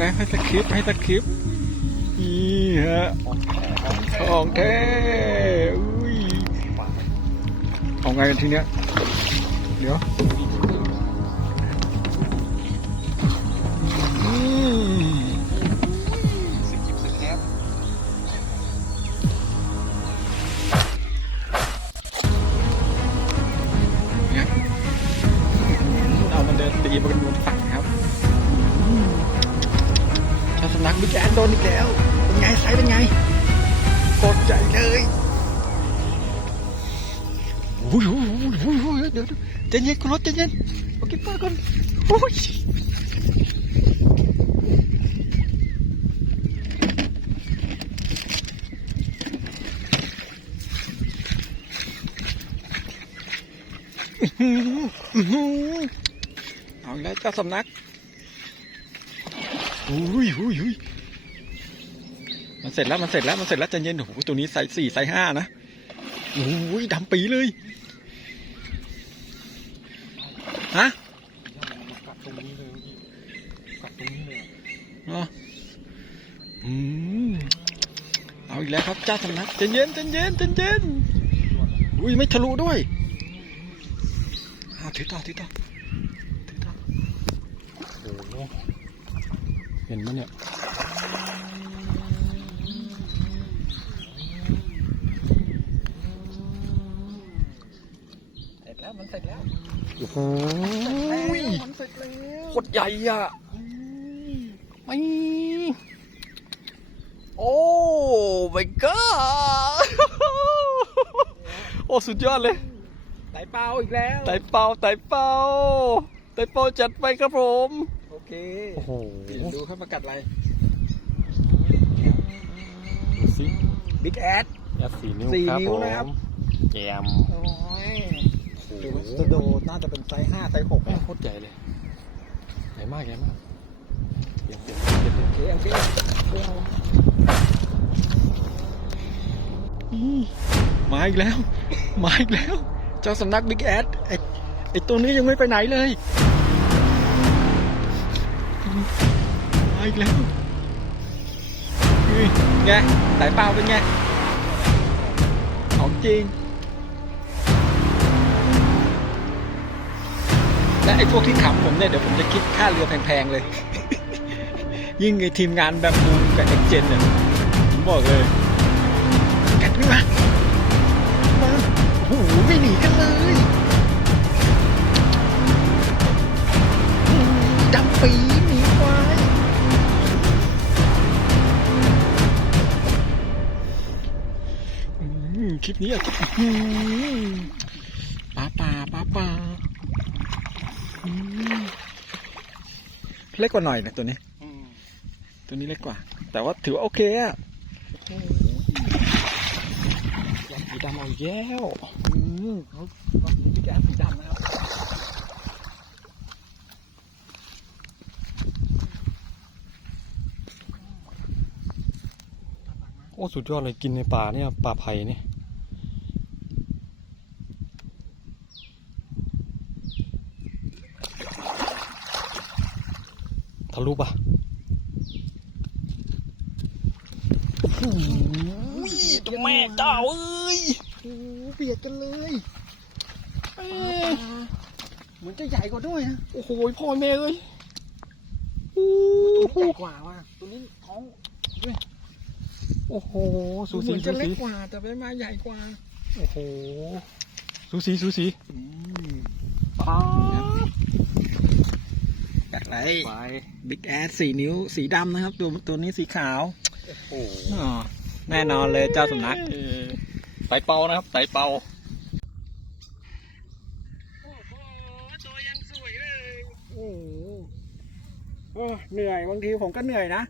นะให้สคริปให้สคริปนี่ฮะของแท้อุ้ยเอาไงกันทีเนี้ยเดี๋ยว นักบิ๊กแอนโดนอีกแล้ว เป็นไงไซเป็นไงกดใจเลยโอ้ยโอ้ยโอ้ยโอ้ยเดี๋ยวเดี๋ยวใจเย็นคุณรถใจเย็นโอเคป้าก่อนโอ้ยเอาแล้วเจ้าสำนัก อุ้ยอุ้ยอุ้ยมันเสร็จแล้วมันเสร็จแล้วมันเสร็จแล้วใจเย็นโอ้โหตัวนี้ไซส์สี่ไซส์ห้านะโอ้ยดำปีเลยฮะกัดตรงนี้เลยกัดตรงนี้เลยอ๋ออืมเอาอีกแล้วครับเจ้าสำนักใจเย็นใจเย็นใจเย็นอุ้ยไม่ทะลุด้วยอ้าวถือต่อถือต่อถือต่อโอ้ เห็นไหมเนี่ยเสร็จแล้วมันเสร็จแล้วโอ้โหมันเสร็จแล้วโคตรใหญ่อะไม่โอ้ my god โอ้ สุดยอดเลยไตเปล่าอีกแล้วไต่เป่าไต่เป่าไต่เป่าจัดไปครับผมโอ เคโอ้โหดูครับประกัดอะไรดูสิบิ๊กแอดแอดสี่นิ้วสี่ครับนิ้ผวนะครับมแจมโอ้ยโอ้ดูโหสโดน่าจะเป็นไซส์ห้าไซส์หกแม่งนะโคตรใหญ่เลยใหญ่มากใหญ่มากเปลี่ยนเปลี่ยนเปลี่ยนเปลี่ยนโอเคโอเคอืมมาอีกแล้ว มาอีกแล้ว เจ้าสำนักบิ๊กแอดไอไอตัวนี้ยังไม่ไปไหนเลย มาอีกแล้วอุ้ยไงสายเปล่าเป็นไง ของจริง และไอ้พวกที่ขำผมเนี่ย เดี๋ยวผมจะคิดค่าเรือแพง ๆ เลย ยิ่งไอ้ทีมงานแบบบูนกับเอ็กเจนเนี่ย ผมบอกเลย คลิปนี้อะอืมปลาป่าปลาป่าอืมเล็กกว่าหน่อยนะตัวนี้อืมตัวนี้เล็กกว่า แต่ว่าถือว่าโอเคอะอยากสีดำเอาอีกแล้วอืมเขาเขามีพี่แก๊สสีดำนะครับโอ้สุดยอดเลยกินในป่าเนี่ยป่าไผ่เนี่ย ทะลุปะอุ้ยตัวแม่เจ้าเอ้ยโอ้เบียดกันเลยเอ้ยเหมือนจะใหญ่กว่าด้วยนะ โอ้โหพ่อแม่เอ้ยตัวนี้ใหญ่กว่าว่ะตัวนี้ท้องโอ้โห สูเหสีมือนสูจะเล็สีกกว่า แต่ไปมาใหญ่กว่า โอ้โห สูสีสูสีอืมป้า กัดไรไปบิ๊กแอดสี่นิ้วสีดำนะครับ ตัวตัวนี้สีขาวโอ้โหอ๋อแน่นอนเลยเจ้าสำนักเออไตเปานะครับไตเปาตัวยังสวยเลยโอ้โหโอ้เหนื่อยบางทีผมก็เหนื่อยนะ